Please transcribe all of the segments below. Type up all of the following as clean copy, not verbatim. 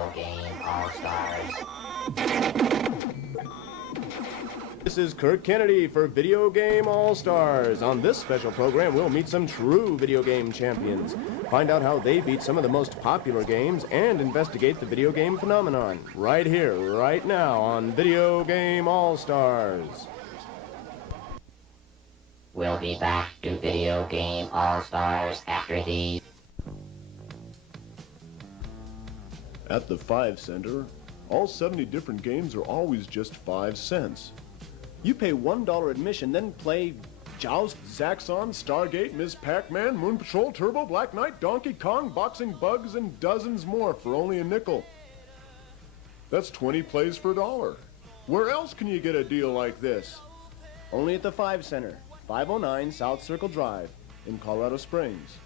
Video Game All-Stars. This is Kirk Kennedy for Video Game All-Stars. On this special program, we'll meet some true video game champions, find out how they beat some of the most popular games, and investigate the video game phenomenon. Right here, right now on Video Game All-Stars. We'll be back to Video Game All-Stars after these. At the 5 Center, all 70 different games are always just 5 cents. You pay $1 admission, then play Joust, Zaxxon, Stargate, Ms. Pac-Man, Moon Patrol, Turbo, Black Knight, Donkey Kong, Boxing Bugs, and dozens more for only a nickel. That's 20 plays for $1. Where else can you get a deal like this? only at the 5 Center, 509 South Circle Drive in Colorado Springs.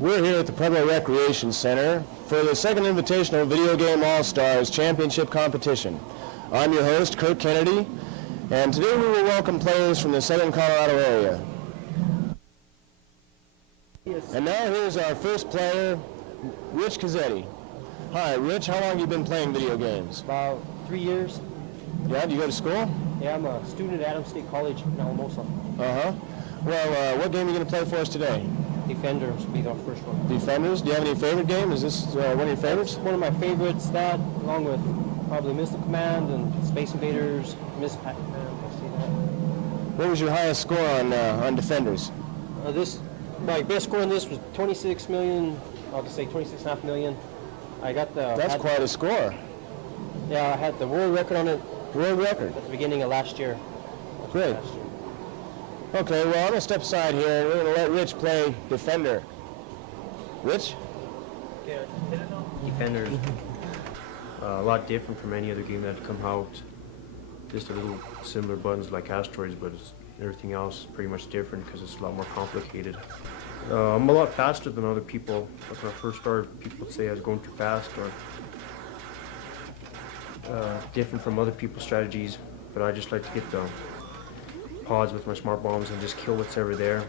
We're here at the Pueblo Recreation Center for the second invitational Video Game All-Stars Championship competition. I'm your host, Kirk Kennedy, and today we will welcome players from the Southern Colorado area. And now here's our first player, Rich Cazzetti. Hi, Rich, how long have you been playing video games? About 3 years. Yeah, do you go to school? Yeah, I'm a student at Adams State College in Alamosa. Uh-huh. Well, what game are you going to play for us today? Defenders will be our first one. Defenders? Do you have any favorite game? Is this one of your favorites? One of my favorites, that, along with probably Missile Command and Space Invaders, Miss Pac-Man, I see that. What was your highest score on Defenders? My best score on this was 26 million, I'll just say 26.5 million. I got the... That's quite a score. Yeah, I had the world record on it. World record? At the beginning of last year. Great. Okay, well, I'm going to step aside here, and we're going to let Rich play Defender. Rich? Defenders. A lot different from any other game that had come out. Just a little similar buttons like Asteroids, but everything else is pretty much different because it's a lot more complicated. I'm a lot faster than other people. Like when I first started, people would say I was going too fast or different from other people's strategies, but I just like to get the pods with my smart bombs and just kill what's ever there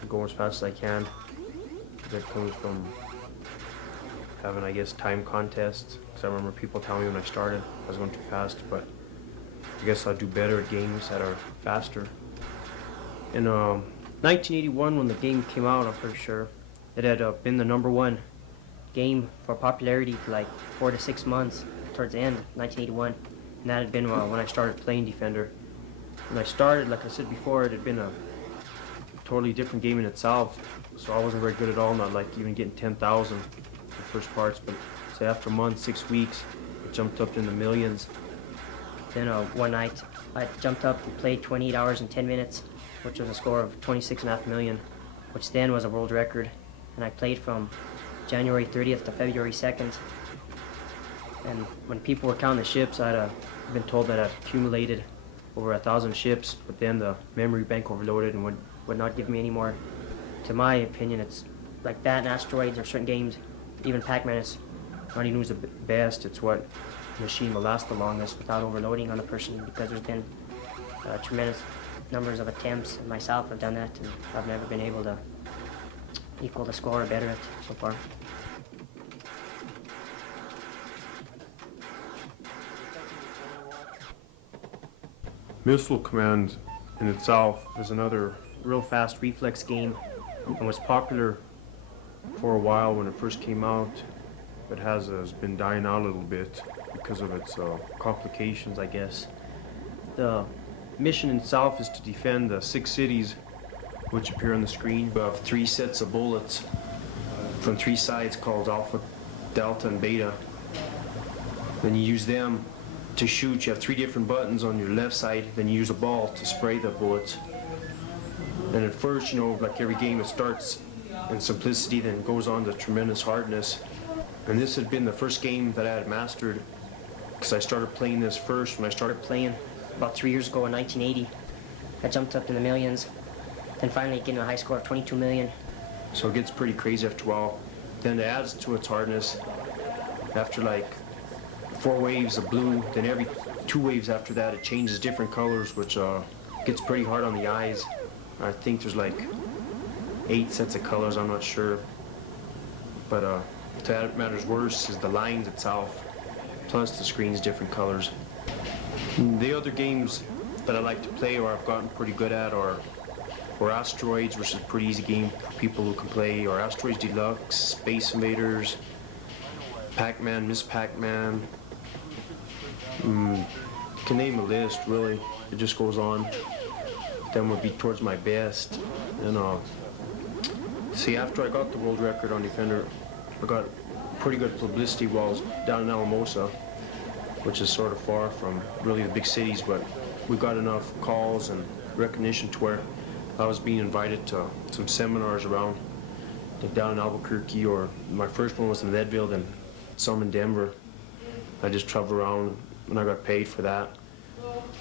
and go as fast as I can. That comes from having, I guess, time contests, because I remember people telling me when I started I was going too fast, but I guess I'll do better at games that are faster. In 1981, when the game came out, I'm pretty sure it had been the #1 game for popularity for like 4 to 6 months towards the end of 1981, and that had been when I started playing Defender. When I started, like I said before, it had been a totally different game in itself, so I wasn't very good at all, not like even getting 10,000 the first parts, but say after a month, 6 weeks, it jumped up in the millions. Then one night, I jumped up and played 28 hours and 10 minutes, which was a score of 26.5 million, which then was a world record, and I played from January 30th to February 2nd, and when people were counting the ships, I'd been told that I'd accumulated over 1,000 ships, but then the memory bank overloaded and would not give me any more. To my opinion, it's like that and Asteroids or certain games, even Pac-Man, it's not even who's the best, it's what machine will last the longest without overloading on a person, because there's been tremendous numbers of attempts, and myself have done that, and I've never been able to equal the score or better it so far. Missile Command in itself is another real fast reflex game and was popular for a while when it first came out, but has been dying out a little bit because of its complications, I guess. The mission itself is to defend the 6 cities which appear on the screen. You have 3 sets of bullets from 3 sides called Alpha, Delta, and Beta. Then you use them to shoot. You have 3 different buttons on your left side, then you use a ball to spray the bullets. And at first, like every game, it starts in simplicity, then goes on to tremendous hardness. And this had been the first game that I had mastered, because I started playing this first when I started playing About 3 years ago in 1980, I jumped up in the millions, then finally getting a high score of 22 million. So it gets pretty crazy after a while. Then it adds to its hardness. After like 4 waves of blue, then every 2 waves after that it changes different colors, which gets pretty hard on the eyes. I think there's like 8 sets of colors, I'm not sure. But to add matters worse is the lines itself, plus the screen's different colors. The other games that I like to play or I've gotten pretty good at are Asteroids, which is a pretty easy game for people who can play, or Asteroids Deluxe, Space Invaders, Pac-Man, Miss Pac-Man. You can name a list, really. It just goes on. Then would be towards my best. And see, after I got the world record on Defender, I got pretty good publicity while I was down in Alamosa, which is sort of far from really the big cities, but we got enough calls and recognition to where I was being invited to some seminars around, like down in Albuquerque, or my first one was in Leadville, then some in Denver. I just traveled around and I got paid for that.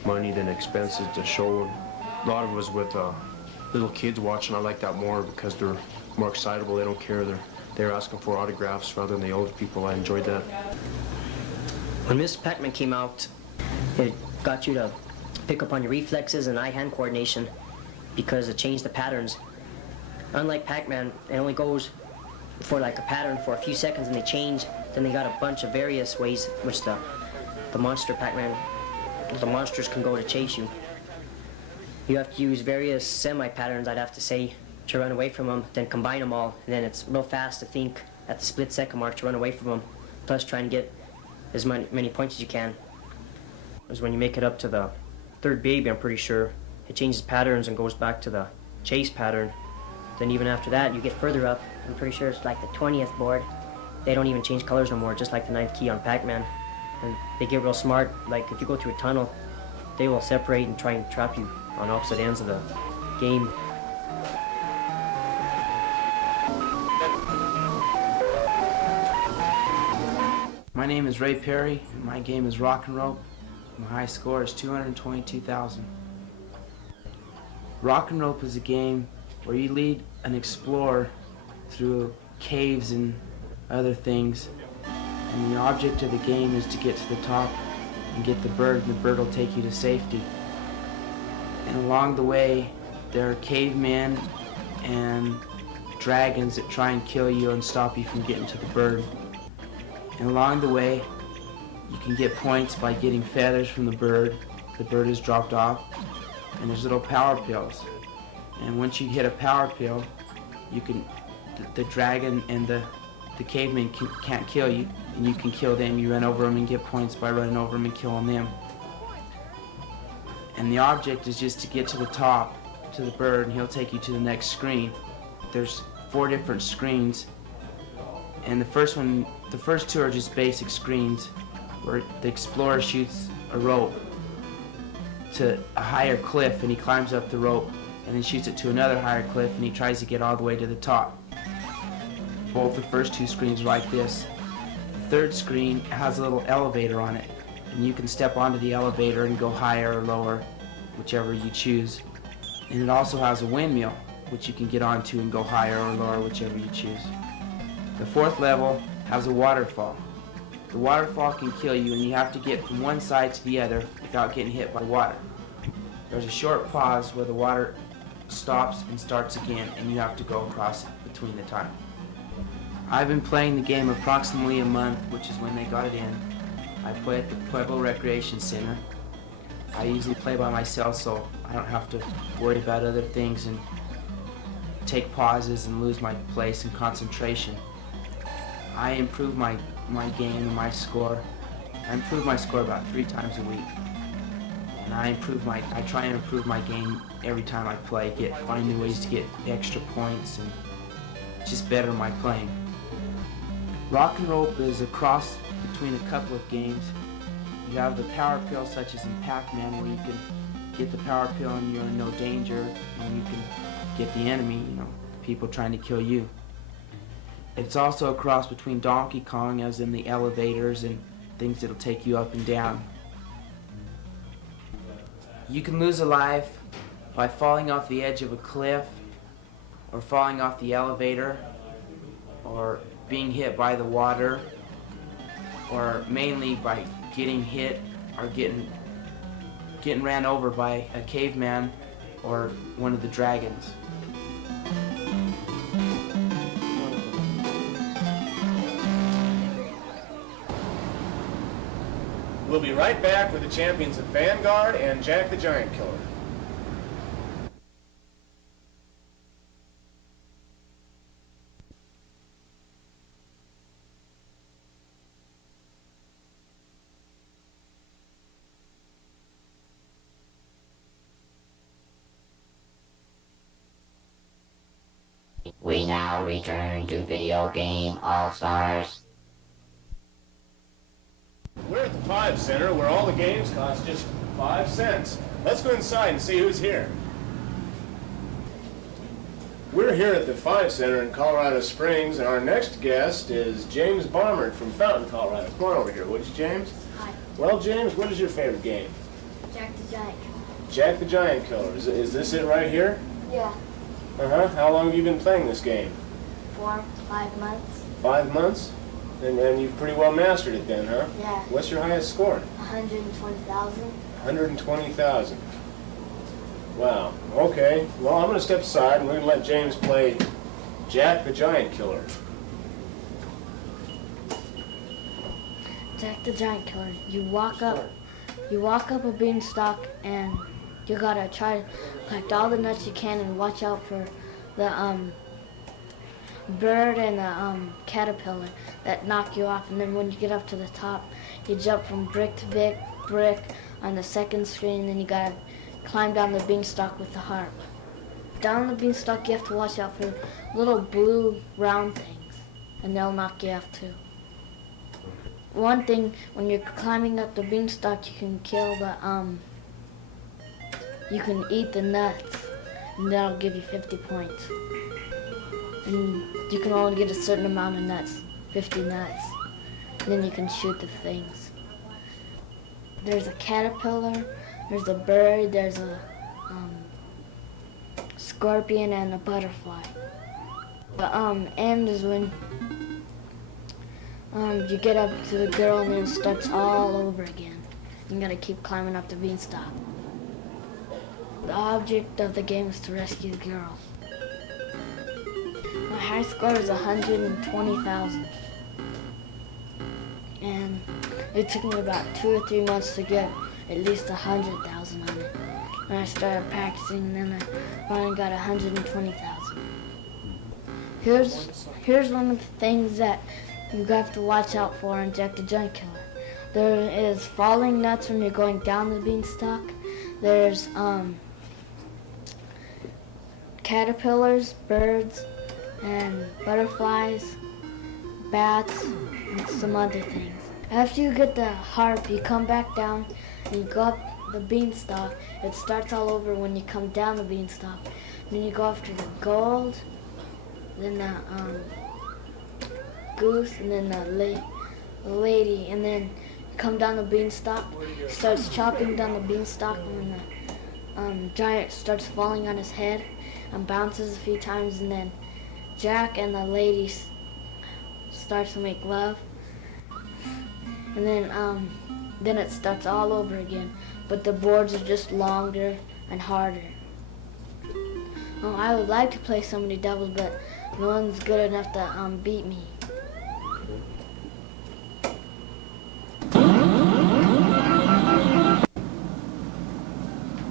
Money, then expenses to show. A lot of it was with little kids watching. I like that more because they're more excitable. They don't care. They're asking for autographs rather than the older people. I enjoyed that. When Miss Pac-Man came out, it got you to pick up on your reflexes and eye-hand coordination because it changed the patterns. Unlike Pac-Man, it only goes for like a pattern for a few seconds and they change. Then they got a bunch of various ways which the monster Pac-Man, the monsters can go to chase you. You have to use various semi-patterns, I'd have to say, to run away from them, then combine them all, and then it's real fast to think at the split-second mark to run away from them, plus try and get as many points as you can. Because when you make it up to the 3rd baby, I'm pretty sure, it changes patterns and goes back to the chase pattern. Then even after that, you get further up, I'm pretty sure it's like the 20th board. They don't even change colors no more, just like the 9th key on Pac-Man. And they get real smart, like if you go through a tunnel, they will separate and try and trap you on opposite ends of the game. My name is Ray Perry, and my game is Rock and Rope. My high score is 222,000. Rock and Rope is a game where you lead an explorer through caves and other things, and the object of the game is to get to the top and get the bird, and the bird will take you to safety. And along the way, there are cavemen and dragons that try and kill you and stop you from getting to the bird. And along the way, you can get points by getting feathers from the bird. The bird is dropped off, and there's little power pills. And once you hit a power pill, you can, the dragon and the caveman can't kill you, and you can kill them. You run over them and get points by running over them and killing them. And the object is just to get to the top, to the bird, and he'll take you to the next screen. There's 4 different screens, and the first 2 are just basic screens where the explorer shoots a rope to a higher cliff, and he climbs up the rope and then shoots it to another higher cliff, and he tries to get all the way to the top. Both the first 2 screens are like this. The 3rd screen has a little elevator on it, and you can step onto the elevator and go higher or lower, whichever you choose. And it also has a windmill, which you can get onto and go higher or lower, whichever you choose. The 4th level has a waterfall. The waterfall can kill you, and you have to get from one side to the other without getting hit by water. There's a short pause where the water stops and starts again, and you have to go across between the time. I've been playing the game approximately a month, which is when they got it in. I play at the Pueblo Recreation Center. I usually play by myself, so I don't have to worry about other things and take pauses and lose my place and concentration. I improve my game and my score. I improve my score about 3 times a week. And I try and improve my game every time I play, find new ways to get extra points and just better my playing. Rock and Rope is a cross between a couple of games. You have the power pill, such as in Pac-Man, where you can get the power pill and you're in no danger, and you can get the enemy, people trying to kill you. It's also a cross between Donkey Kong, as in the elevators and things that'll take you up and down. You can lose a life by falling off the edge of a cliff, or falling off the elevator, or being hit by the water, or mainly by getting hit or getting ran over by a caveman or one of the dragons. We'll be right back with the champions of Vanguard and Jack the Giant Killer. We now return to Video Game All-Stars. We're at the 5 Center where all the games cost just 5 cents. Let's go inside and see who's here. We're here at the 5 Center in Colorado Springs, and our next guest is James Barnard from Fountain, Colorado. Come on over here, would you, James? Hi. Well, James, what is your favorite game? Jack the Giant Killer. Jack the Giant Killer. Is this it right here? Yeah. Uh-huh. How long have you been playing this game? 4, 5 months. 5 months? And you've pretty well mastered it then, huh? Yeah. What's your highest score? 120,000. 120,000. Wow. Okay. Well, I'm going to step aside and we're going to let James play Jack the Giant Killer. Jack the Giant Killer. You walk up a beanstalk and you gotta try to collect all the nuts you can and watch out for the bird and the caterpillar that knock you off. And then when you get up to the top, you jump from brick to brick on the second screen. Then you gotta climb down the beanstalk with the harp. Down the beanstalk, you have to watch out for little blue round things, and they'll knock you off too. One thing, when you're climbing up the beanstalk, you can kill the you can eat the nuts, and that'll give you 50 points. And you can only get a certain amount of nuts, 50 nuts. And then you can shoot the things. There's a caterpillar, there's a bird, there's a scorpion, and a butterfly. The end is when you get up to the girl and then it starts all over again. You gotta keep climbing up the beanstalk. The object of the game is to rescue the girl. My high score is 120,000. And it took me about 2 or 3 months to get at least 100,000 on it. And I started practicing, and then I finally got 120,000. Here's one of the things that you have to watch out for in Jack the Giant Killer. There is falling nuts when you're going down the beanstalk. There's caterpillars, birds, and butterflies, bats, and some other things. After you get the harp, you come back down and you go up the beanstalk. It starts all over when you come down the beanstalk. Then you go after the gold, then the goose, and then the lady, and then you come down the beanstalk, starts chopping down the beanstalk, and the giant starts falling on his head and bounces a few times, and then Jack and the lady start to make love, and then it starts all over again, but the boards are just longer and harder. I would like to play so many doubles, but no one's good enough to beat me.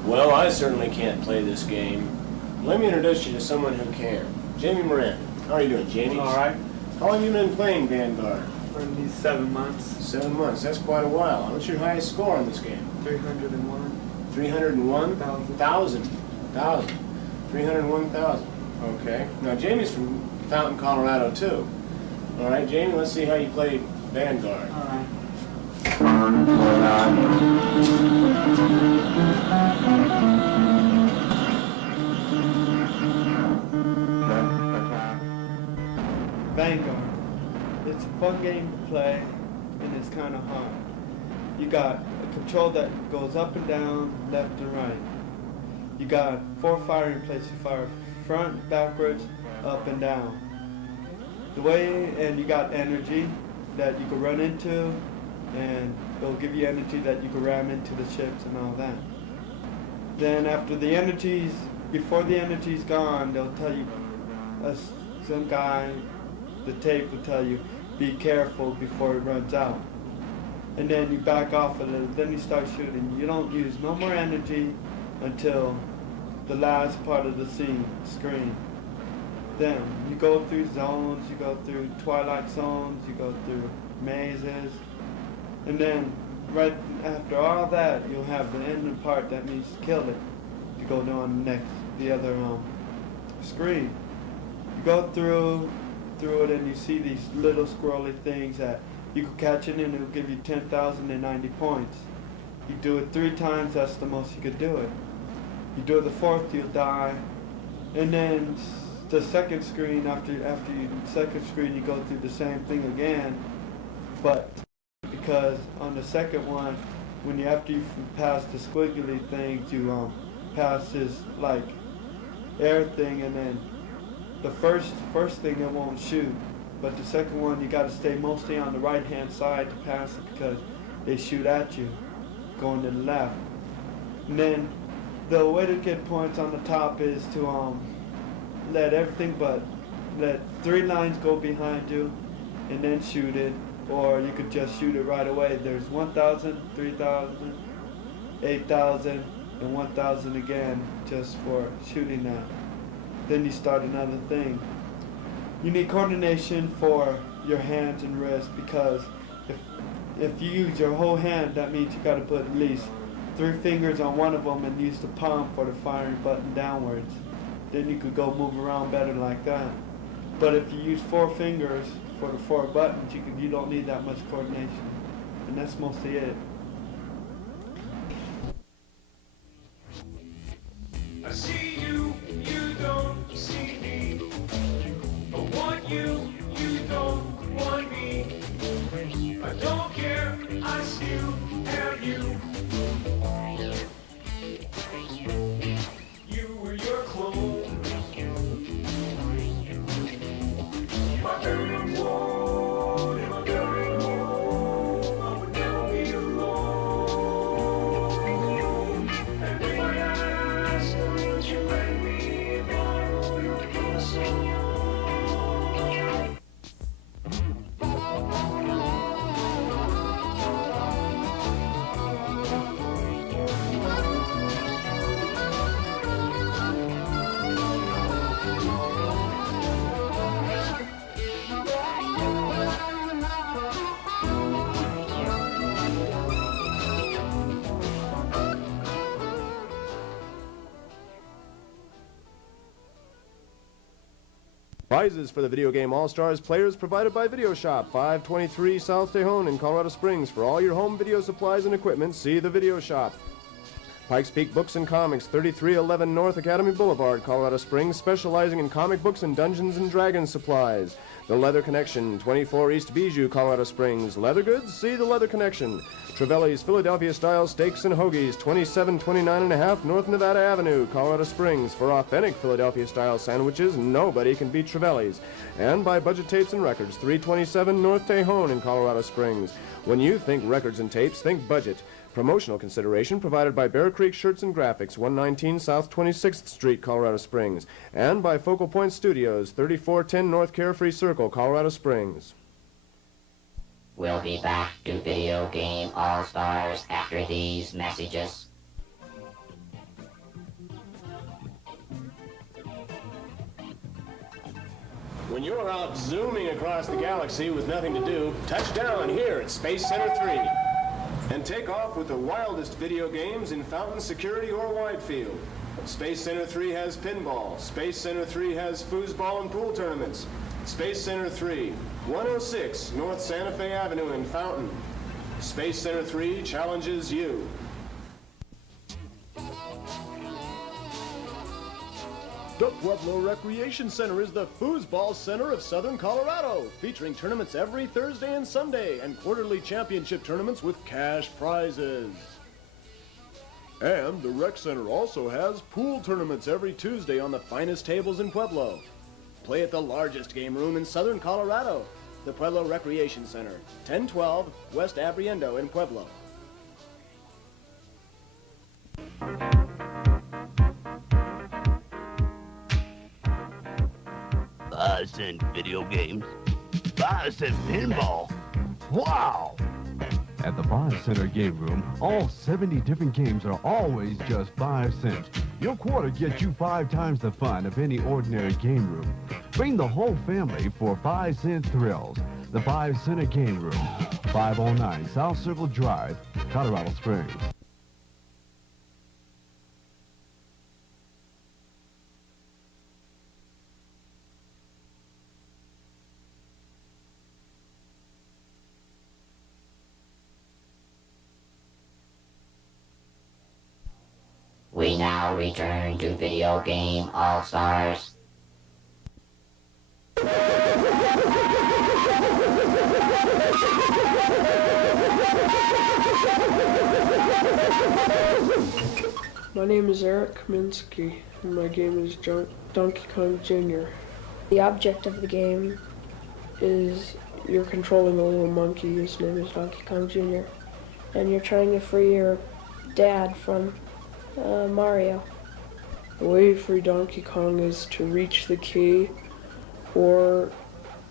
Well, I certainly can't play this game. Let me introduce you to someone who can. Jamie Moran. How are you doing, Jamie? All right. How long have you been playing Vanguard? For these 7 months. 7 months. That's quite a while. What's your highest score on this game? 301. 301,000. 301,000. Okay. Now, Jamie's from Fountain, Colorado, too. All right, Jamie, let's see how you play Vanguard. All right. Vanguard. It's a fun game to play, and it's kind of hard. You got a control that goes up and down, left and right. You got 4 firing places. You fire front, backwards, up and down. And you got energy, that you can run into, and it'll give you energy that you can ram into the ships and all that. Then after the energy's, before the energy's gone, they'll tell you, some guy, the tape will tell you, be careful before it runs out. And then you back off a little, then you start shooting. You don't use no more energy until the last part of the screen. Then you go through zones, you go through twilight zones, you go through mazes, and then right after all that, you'll have the ending part that means you killed it. You go down the other screen. You go through it, and you see these little squirrely things that you could catch it, and it'll give you 10,090 points. You do it 3 times, that's the most you could do it. You do it the 4th, you'll die. And then the second screen, after second screen, you go through the same thing again. But because on the second one, after you pass the squiggly things, you pass this like air thing, and then the first thing it won't shoot. But the second one, you got to stay mostly on the right-hand side to pass it because they shoot at you, going to the left. And then the way to get points on the top is to let 3 lines go behind you and then shoot it, or you could just shoot it right away. There's 1,000, 3,000, 8,000, and 1,000 again just for shooting that. Then you start another thing. You need coordination for your hands and wrists, because if you use your whole hand, that means you got to put at least 3 fingers on one of them and use the palm for the firing button downwards. Then you could go move around better like that. But if you use 4 fingers for the 4 buttons, you don't need that much coordination. And that's mostly it. I see you, you don't see me. I want you, you don't want me. I don't care, I still have you. You were your clone. My very own one, in my very home, I would never be alone. And if I ask, would you let me borrow your console? Prizes for the Video Game All-Stars players provided by Video Shop, 523 South Tejon in Colorado Springs. For all your home video supplies and equipment, see the Video Shop. Pikes Peak Books and Comics, 3311 North Academy Boulevard, Colorado Springs, specializing in comic books and Dungeons & Dragons supplies. The Leather Connection, 24 East Bijou, Colorado Springs. Leather goods? See the Leather Connection. Trevelli's Philadelphia-style steaks and hoagies, 2729.5 North Nevada Avenue, Colorado Springs. For authentic Philadelphia-style sandwiches, nobody can beat Trevelli's. And by Budget Tapes and Records, 327 North Tejon in Colorado Springs. When you think records and tapes, think budget. Promotional consideration provided by Bear Creek Shirts and Graphics, 119 South 26th Street, Colorado Springs. And by Focal Point Studios, 3410 North Carefree Circle, Colorado Springs. We'll be back to Video Game All-Stars after these messages. When you're out zooming across the galaxy with nothing to do, touch down here at Space Center 3. And take off with the wildest video games in Fountain, Security, or Widefield. Space Center 3 has pinball. Space Center 3 has foosball and pool tournaments. Space Center 3, 106 North Santa Fe Avenue in Fountain. Space Center 3 challenges you. The Pueblo Recreation Center is the foosball center of Southern Colorado, featuring tournaments every Thursday and Sunday and quarterly championship tournaments with cash prizes. And the Rec Center also has pool tournaments every Tuesday on the finest tables in Pueblo. Play at the largest game room in Southern Colorado. the Pueblo Recreation Center, 1012 West Abriendo in Pueblo. 5-cent video games, 5-cent pinball. Wow! At the 5 Center Game Room, all 70 different games are always just 5 cents. Your quarter gets you 5 times the fun of any ordinary game room. Bring the whole family for 5-cent thrills. The 5 Center Game Room, 509 South Circle Drive, Colorado Springs. We now return to Video Game All-Stars. My name is Eric Kaminsky, and my game is Donkey Kong Jr. The object of the game is you're controlling a little monkey. His name is Donkey Kong Jr. And you're trying to free your dad from Mario. The way you free Donkey Kong is to reach the key or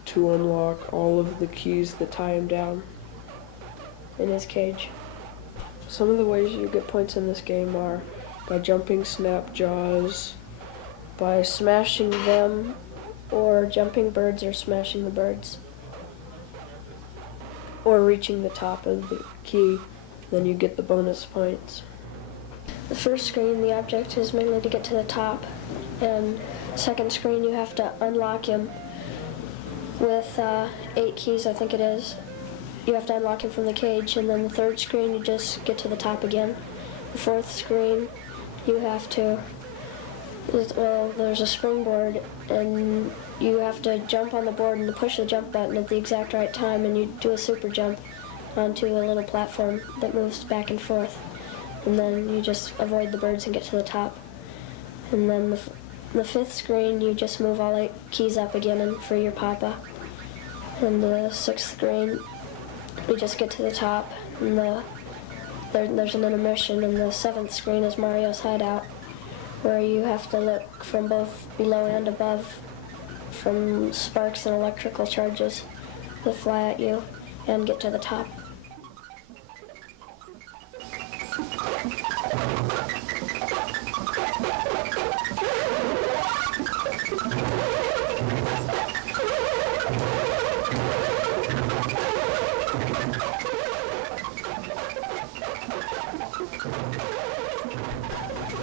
to unlock all of the keys that tie him down in his cage. Some of the ways you get points in this game are by jumping snap jaws, by smashing them, or jumping birds or smashing the birds, or reaching the top of the key, then you get the bonus points. The first screen, the object is mainly to get to the top, and second screen you have to unlock him with 8 keys, I think it is. You have to unlock him from the cage, and then the third screen you just get to the top again. The fourth screen you have to, well, there's a springboard, and you have to jump on the board and push the jump button at the exact right time, and you do a super jump onto a little platform that moves back and forth. And then you just avoid the birds and get to the top. And then the fifth screen, you just move all 8 keys up again and free your papa. And the sixth screen, you just get to the top, and there's an intermission. And the seventh screen is Mario's hideout, where you have to look from both below and above from sparks and electrical charges that fly at you and get to the top.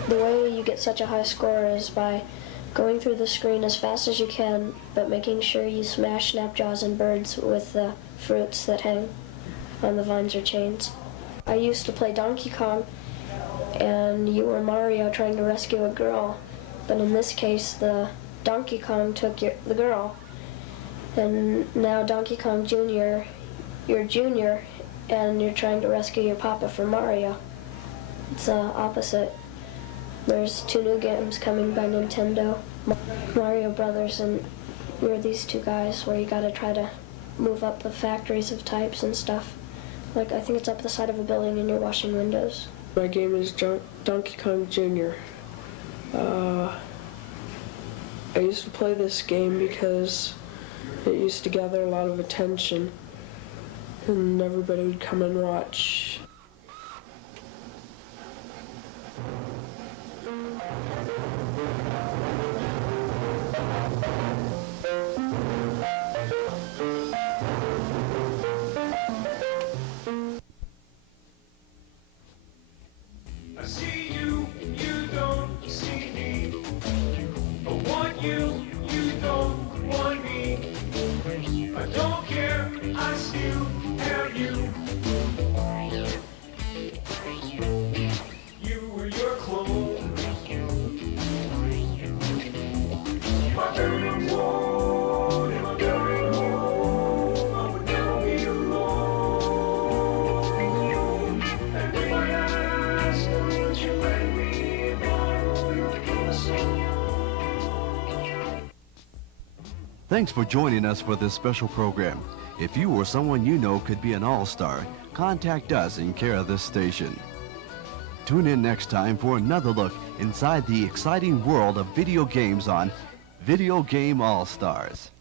The way you get such a high score is by going through the screen as fast as you can, but making sure you smash snapjaws and birds with the fruits that hang on the vines or chains. I used to play Donkey Kong, and you were Mario trying to rescue a girl, but in this case, the Donkey Kong took the girl, and now Donkey Kong Jr., you're Junior, and you're trying to rescue your papa from Mario. It's opposite. There's 2 new games coming by Nintendo, Mario Brothers, and you're these 2 guys where you gotta try to move up the factories of types and stuff. Like, I think it's up the side of a building and you're washing windows. My game is Donkey Kong Jr. I used to play this game because it used to gather a lot of attention and everybody would come and watch. I see you, you don't see me. I want you, you don't want me. I don't care, I still have you. You were your clone. My very own, in my very home, I would never be alone. And if I asked, would you let me borrow your parasol? Thanks for joining us for this special program. If you or someone you know could be an all-star, contact us in care of this station. Tune in next time for another look inside the exciting world of video games on Video Game All-Stars.